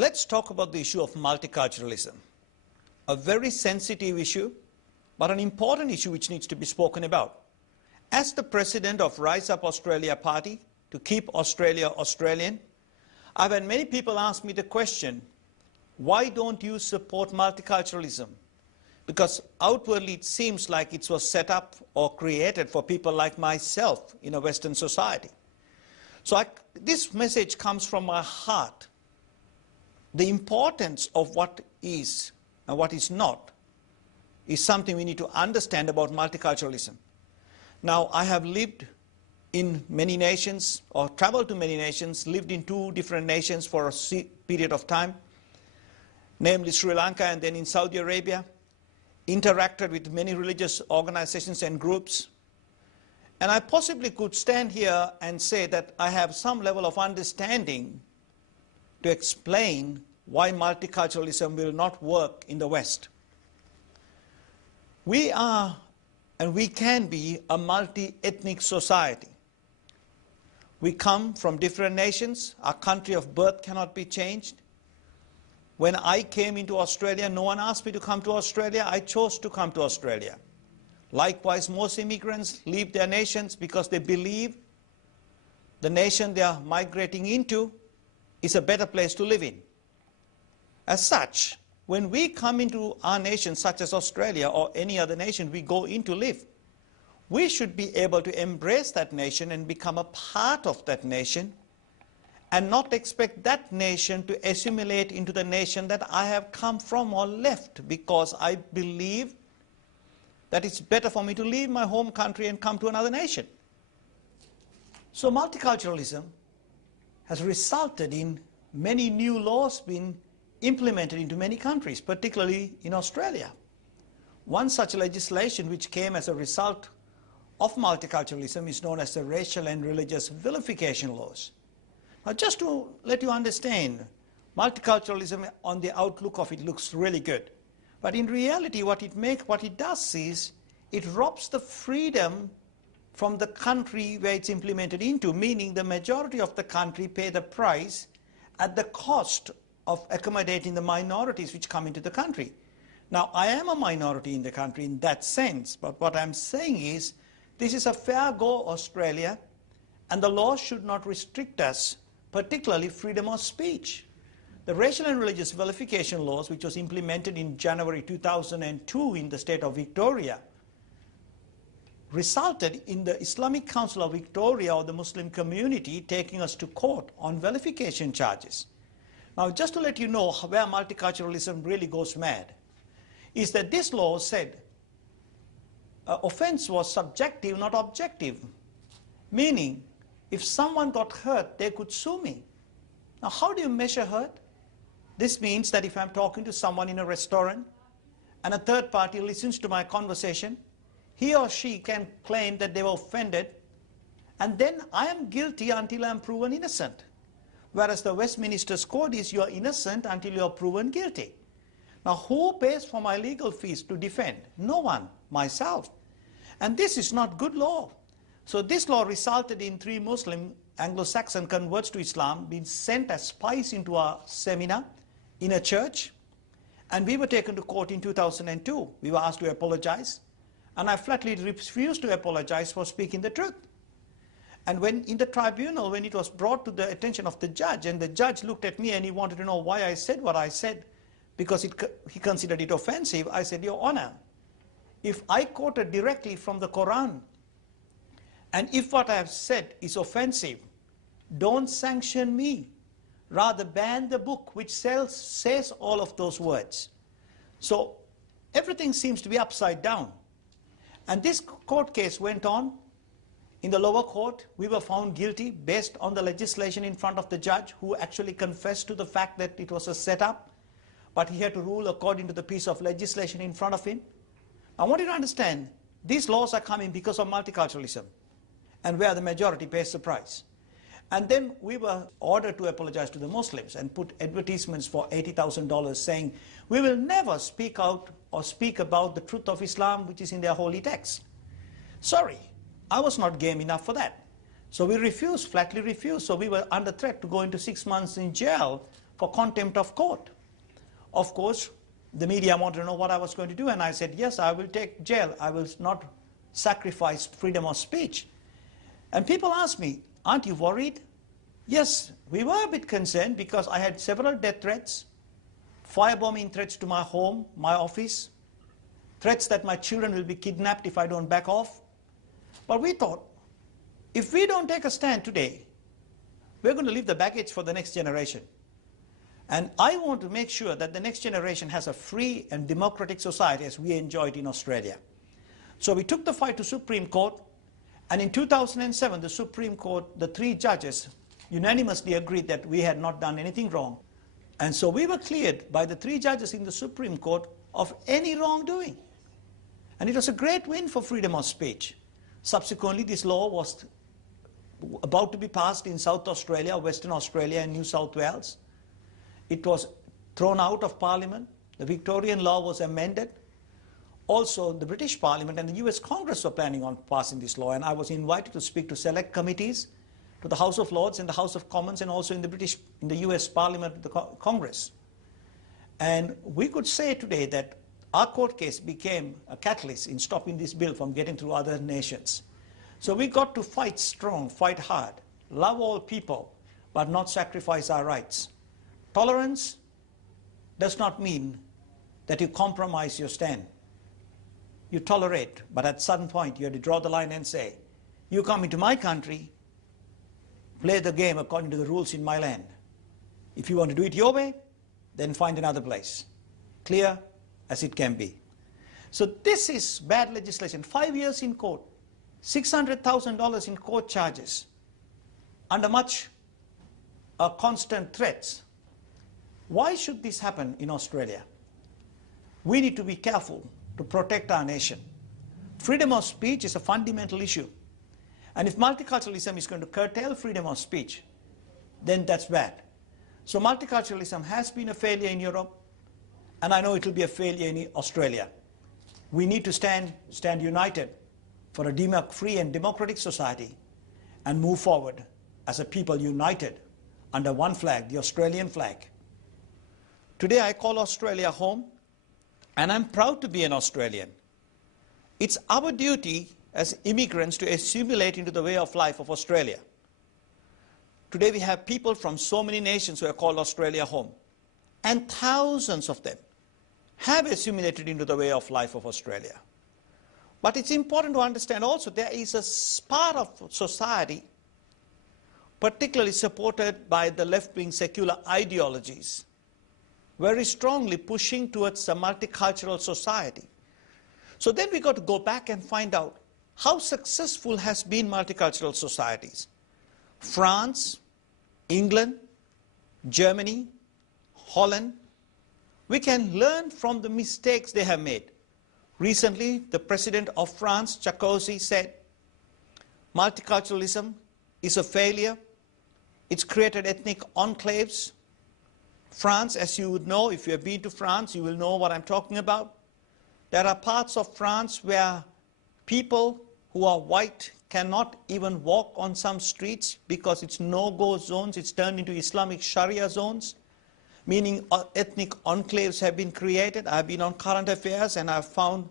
Let's talk about the issue of multiculturalism. A very sensitive issue, but an important issue which needs to be spoken about. As the president of Rise Up Australia Party, to keep Australia Australian, I've had many people ask me the question, why don't you support multiculturalism? Because outwardly it seems like it was set up or created for people like myself in a Western society. So this message comes from my heart. The importance of what is and what is not is something we need to understand about multiculturalism. Now, I have lived in many nations, or traveled to many nations, lived in 2 different nations for a period of time, namely Sri Lanka and then in Saudi Arabia, interacted with many religious organizations and groups, and I possibly could stand here and say that I have some level of understanding to explain why multiculturalism will not work in the West. We are, and we can be, a multi-ethnic society. We come from different nations. Our country of birth cannot be changed. When I came into Australia, no one asked me to come to Australia. I chose to come to Australia. Likewise, most immigrants leave their nations because they believe the nation they are migrating into is a better place to live in. As such, when we come into our nation, such as Australia or any other nation we go in to live, we should be able to embrace that nation and become a part of that nation and not expect that nation to assimilate into the nation that I have come from or left, because I believe that it's better for me to leave my home country and come to another nation. So multiculturalism has resulted in many new laws being implemented into many countries, particularly in Australia. One such legislation which came as a result of multiculturalism is known as the racial and religious vilification laws. Now, just to let you understand, multiculturalism on the outlook of it looks really good. But in reality, what it does is it robs the freedom from the country where it's implemented into, meaning the majority of the country pay the price at the cost of accommodating the minorities which come into the country. Now, I am a minority in the country in that sense, but what I'm saying is this is a fair go, Australia, and the law should not restrict us, particularly freedom of speech. The racial and religious vilification laws, which was implemented in January 2002 in the state of Victoria, resulted in the Islamic Council of Victoria, or the Muslim community, taking us to court on vilification charges. Now, just to let you know where multiculturalism really goes mad, is that this law said offense was subjective, not objective, meaning if someone got hurt, they could sue me. Now, how do you measure hurt? This means that if I'm talking to someone in a restaurant and a third party listens to my conversation, he or she can claim that they were offended, and then I am guilty until I'm proven innocent. Whereas the Westminster's code is you are innocent until you are proven guilty. Now, who pays for my legal fees to defend? No one, myself. And this is not good law. So this law resulted in 3 Muslim Anglo-Saxon converts to Islam being sent as spies into a seminar in a church, and we were taken to court in 2002. We were asked to apologize, and I flatly refused to apologize for speaking the truth. And when in the tribunal, when it was brought to the attention of the judge, and the judge looked at me and he wanted to know why I said what I said, because he considered it offensive, I said, Your Honor, if I quoted directly from the Qur'an, and if what I have said is offensive, don't sanction me. Rather ban the book which says all of those words. So everything seems to be upside down. And this court case went on. In the lower court, we were found guilty based on the legislation in front of the judge, who actually confessed to the fact that it was a setup, but he had to rule according to the piece of legislation in front of him. I want you to understand, these laws are coming because of multiculturalism, and where the majority pays the price. And then we were ordered to apologize to the Muslims and put advertisements for $80,000 saying, we will never speak out or speak about the truth of Islam which is in their holy text. Sorry, I was not game enough for that. So we refused, flatly refused. So we were under threat to go into 6 months in jail for contempt of court. Of course, the media wanted to know what I was going to do, and I said, yes, I will take jail. I will not sacrifice freedom of speech. And people asked me, aren't you worried? Yes, we were a bit concerned because I had several death threats, firebombing threats to my home, my office, threats that my children will be kidnapped if I don't back off. But we thought, if we don't take a stand today, we're going to leave the baggage for the next generation. And I want to make sure that the next generation has a free and democratic society as we enjoyed in Australia. So we took the fight to Supreme Court, and in 2007, the Supreme Court, the 3 judges unanimously agreed that we had not done anything wrong. And so we were cleared by the 3 judges in the Supreme Court of any wrongdoing. And it was a great win for freedom of speech. Subsequently, this law was about to be passed in South Australia, Western Australia, and New South Wales. It was thrown out of Parliament. The Victorian law was amended. Also, the British Parliament and the US Congress were planning on passing this law, and I was invited to speak to select committees, to the House of Lords and the House of Commons, and also in the US Parliament, the Congress. And we could say today that our court case became a catalyst in stopping this bill from getting through other nations. So we got to fight strong, fight hard, love all people, but not sacrifice our rights. Tolerance does not mean that you compromise your stand. You tolerate, but at a certain point you have to draw the line and say, you come into my country, play the game according to the rules in my land. If you want to do it your way, then find another place. Clear as it can be. So this is bad legislation. 5 years in court, $600,000 in court charges, under much constant threats. Why should this happen in Australia? We need to be careful to protect our nation. Freedom of speech is a fundamental issue. And if multiculturalism is going to curtail freedom of speech, then that's bad. So multiculturalism has been a failure in Europe, and I know it will be a failure in Australia. We need to stand united for a free and democratic society and move forward as a people united under one flag, the Australian flag. Today I call Australia home, and I'm proud to be an Australian. It's our duty as immigrants to assimilate into the way of life of Australia. Today we have people from so many nations who are called Australia home, and thousands of them have assimilated into the way of life of Australia. But it's important to understand also there is a part of society, particularly supported by the left-wing secular ideologies, very strongly pushing towards a multicultural society. So then we got to go back and find out how successful has been multicultural societies. France, England, Germany, Holland. We can learn from the mistakes they have made. Recently, the president of France, Sarkozy, said, multiculturalism is a failure. It's created ethnic enclaves. France, as you would know, if you have been to France, you will know what I'm talking about. There are parts of France where people who are white cannot even walk on some streets because it's no-go zones. It's turned into Islamic Sharia zones, meaning ethnic enclaves have been created. I've been on Current Affairs and I've found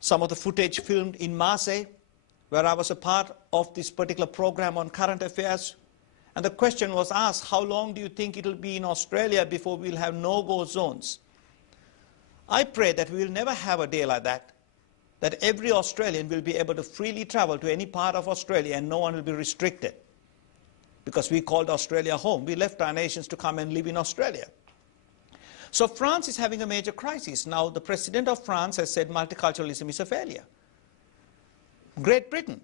some of the footage filmed in Marseille, where I was a part of this particular program on Current Affairs. And the question was asked, how long do you think it will be in Australia before we'll have no-go zones? I pray that we will never have a day like that every Australian will be able to freely travel to any part of Australia and no one will be restricted. Because we called Australia home. We left our nations to come and live in Australia. So France is having a major crisis. Now the president of France has said multiculturalism is a failure. Great Britain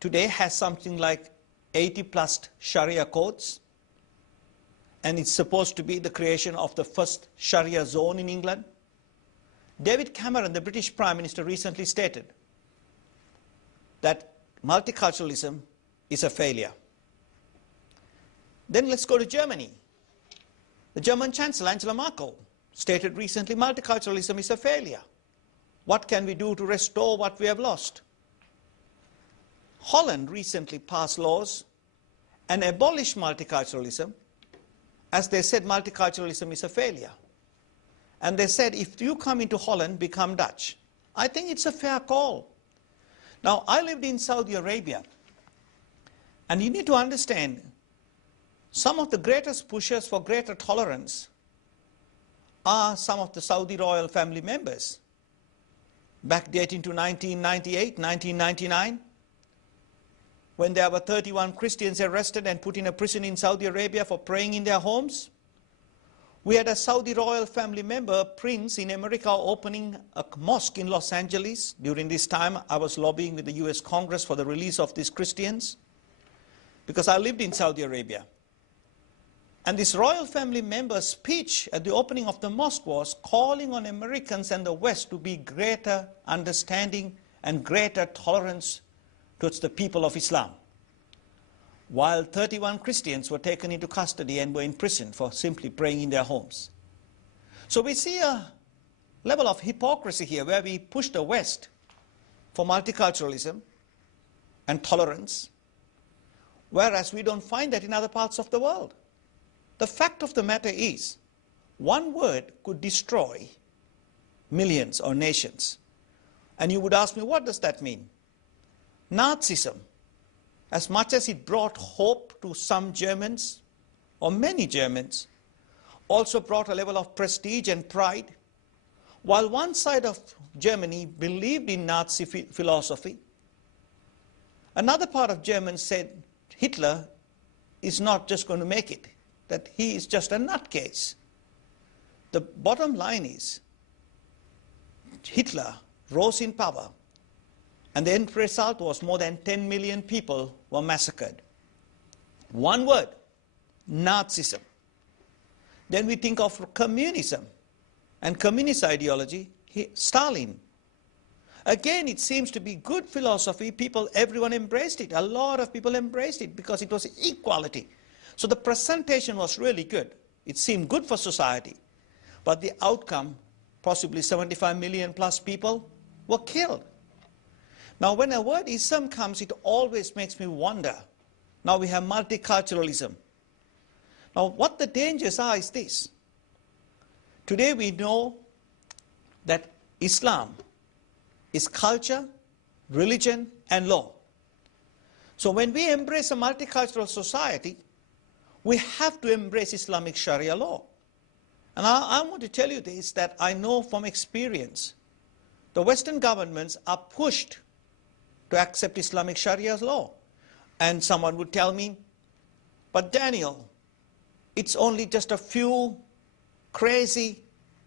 today has something like 80+ Sharia codes, and it's supposed to be the creation of the first Sharia zone in England. David Cameron, the British Prime Minister, recently stated that multiculturalism is a failure. Then let's go to Germany. The German Chancellor, Angela Merkel, stated recently multiculturalism is a failure. What can we do to restore what we have lost? Holland recently passed laws and abolished multiculturalism as they said, multiculturalism is a failure. And they said, if you come into Holland, become Dutch. I think it's a fair call. Now, I lived in Saudi Arabia, and you need to understand, some of the greatest pushers for greater tolerance are some of the Saudi royal family members. Backdating to 1998, 1999, when there were 31 Christians arrested and put in a prison in Saudi Arabia for praying in their homes. We had a Saudi royal family member, Prince, in America, opening a mosque in Los Angeles. During this time, I was lobbying with the US Congress for the release of these Christians, because I lived in Saudi Arabia. And this royal family member's speech at the opening of the mosque was calling on Americans and the West to be greater understanding and greater tolerance towards the people of Islam, while 31 Christians were taken into custody and were in prison for simply praying in their homes. So we see a level of hypocrisy here where we push the West for multiculturalism and tolerance, whereas we don't find that in other parts of the world. The fact of the matter is, one word could destroy millions or nations. And you would ask me, what does that mean? Nazism, as much as it brought hope to some Germans, or many Germans, also brought a level of prestige and pride. While one side of Germany believed in Nazi philosophy, another part of Germans said Hitler is not just going to make it, that he is just a nutcase. The bottom line is, Hitler rose in power, and the end result was more than 10 million people were massacred. One word, Nazism. Then we think of communism and communist ideology, Stalin. Again, it seems to be good philosophy. Everyone embraced it. A lot of people embraced it because it was equality. So the presentation was really good. It seemed good for society. But the outcome, possibly 75 million plus people, were killed. Now, when a word Islam comes, it always makes me wonder. Now we have multiculturalism. Now, what the dangers are is this. Today we know that Islam is culture, religion, and law. So when we embrace a multicultural society, we have to embrace Islamic Sharia law. And I want to tell you this, that I know from experience, the Western governments are pushed to accept Islamic Sharia law. And someone would tell me, but Daniel, it's only just a few crazy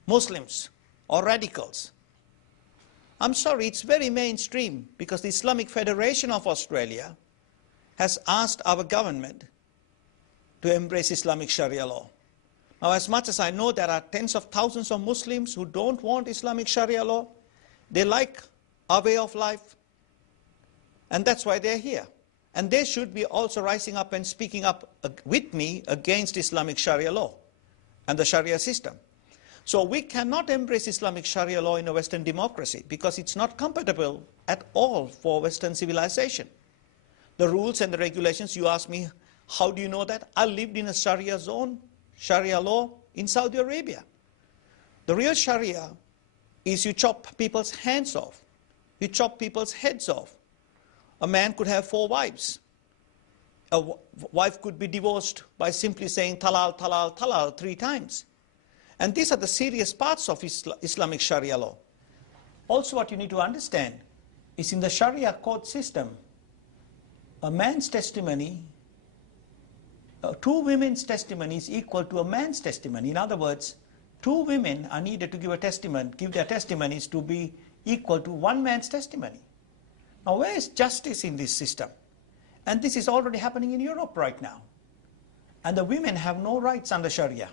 Muslims or radicals. I'm sorry, it's very mainstream, because the Islamic Federation of Australia has asked our government to embrace Islamic Sharia law. Now, as much as I know there are tens of thousands of Muslims who don't want Islamic Sharia law, they like our way of life, and that's why they're here. And they should be also rising up and speaking up with me against Islamic Sharia law and the Sharia system. So we cannot embrace Islamic Sharia law in a Western democracy because it's not compatible at all for Western civilization. The rules and the regulations, you ask me, how do you know that? I lived in a Sharia zone, Sharia law in Saudi Arabia. The real Sharia is you chop people's hands off. You chop people's heads off. A man could have 4 wives. A wife could be divorced by simply saying talal, talal, talal 3 times. And these are the serious parts of Islamic Sharia law. Also, what you need to understand is in the Sharia court system, a man's testimony, 2 women's testimony is equal to a man's testimony. In other words, 2 women are needed to give their testimonies to be equal to 1 man's testimony. Now, where is justice in this system? And this is already happening in Europe right now. And the women have no rights under Sharia.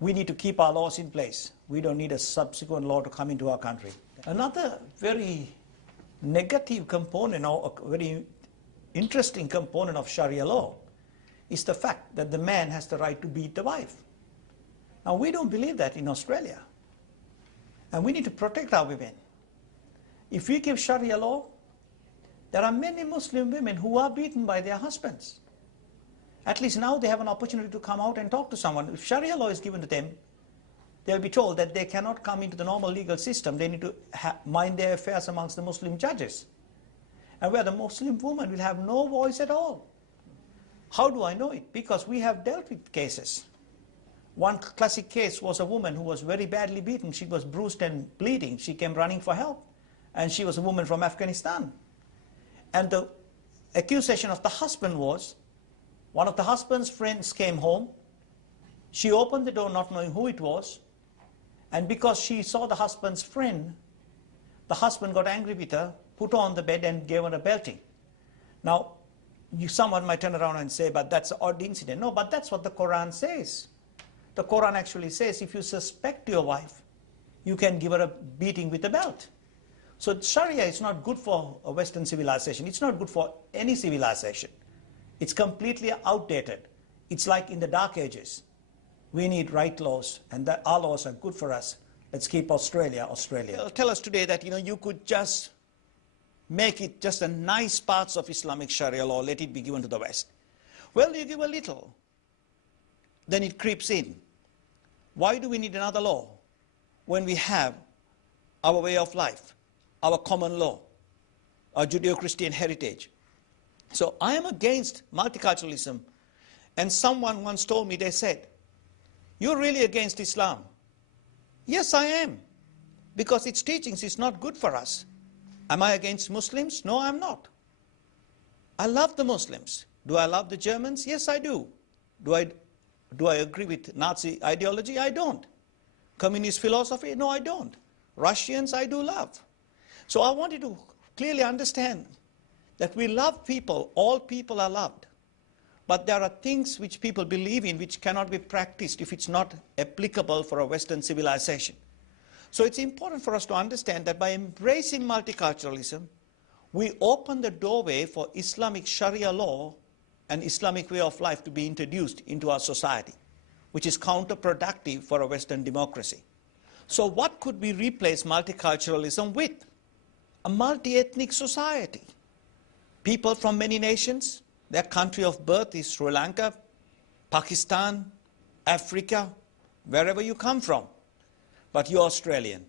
We need to keep our laws in place. We don't need a subsequent law to come into our country. Another very negative component, or a very interesting component of Sharia law, is the fact that the man has the right to beat the wife. Now, we don't believe that in Australia. And we need to protect our women. If we give Sharia law, there are many Muslim women who are beaten by their husbands. At least now they have an opportunity to come out and talk to someone. If Sharia law is given to them, they'll be told that they cannot come into the normal legal system. They need to mind their affairs amongst the Muslim judges. And where the Muslim woman will have no voice at all. How do I know it? Because we have dealt with cases. One classic case was a woman who was very badly beaten. She was bruised and bleeding. She came running for help. And she was a woman from Afghanistan. And the accusation of the husband was, one of the husband's friends came home. She opened the door not knowing who it was. And because she saw the husband's friend, the husband got angry with her, put her on the bed and gave her a belting. Now, someone might turn around and say, but that's an odd incident. No, but that's what the Qur'an says. The Qur'an actually says if you suspect your wife, you can give her a beating with a belt. So Sharia is not good for a Western civilization. It's not good for any civilization. It's completely outdated. It's like in the Dark Ages. We need right laws, and that our laws are good for us. Let's keep Australia, Australia. Tell us today that you could just make it just a nice parts of Islamic Sharia law, let it be given to the West. Well, you give a little, then it creeps in. Why do we need another law when we have our way of life, our common law, our Judeo-Christian heritage? So I am against multiculturalism. And someone once told me, they said, you're really against Islam. Yes, I am. Because its teachings is not good for us. Am I against Muslims? No, I'm not. I love the Muslims. Do I love the Germans? Yes, I do. Do I agree with Nazi ideology? I don't. Communist philosophy? No, I don't. Russians, I do love. So I want you to clearly understand that we love people. All people are loved. But there are things which people believe in which cannot be practiced if it's not applicable for a Western civilization. So it's important for us to understand that by embracing multiculturalism, we open the doorway for Islamic Sharia law and Islamic way of life to be introduced into our society, which is counterproductive for a Western democracy. So what could we replace multiculturalism with? A multi-ethnic society. People from many nations, their country of birth is Sri Lanka, Pakistan, Africa, wherever you come from. But you're Australian,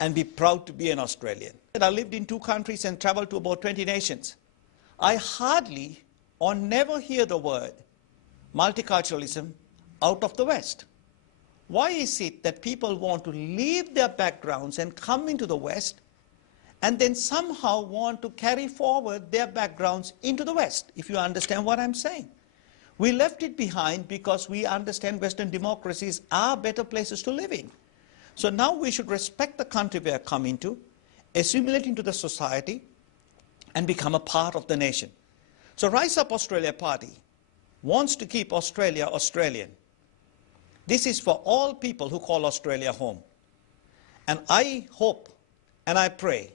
and be proud to be an Australian. I lived in 2 countries and traveled to about 20 nations. I hardly or never hear the word multiculturalism out of the West. Why is it that people want to leave their backgrounds and come into the West and then somehow want to carry forward their backgrounds into the West, if you understand what I'm saying? We left it behind because we understand Western democracies are better places to live in. So now we should respect the country we are coming to, assimilate into the society, and become a part of the nation. So Rise Up Australia Party wants to keep Australia Australian. This is for all people who call Australia home. And I hope and I pray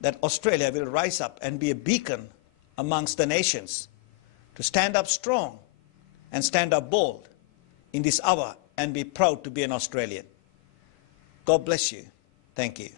that Australia will rise up and be a beacon amongst the nations to stand up strong and stand up bold in this hour and be proud to be an Australian. God bless you. Thank you.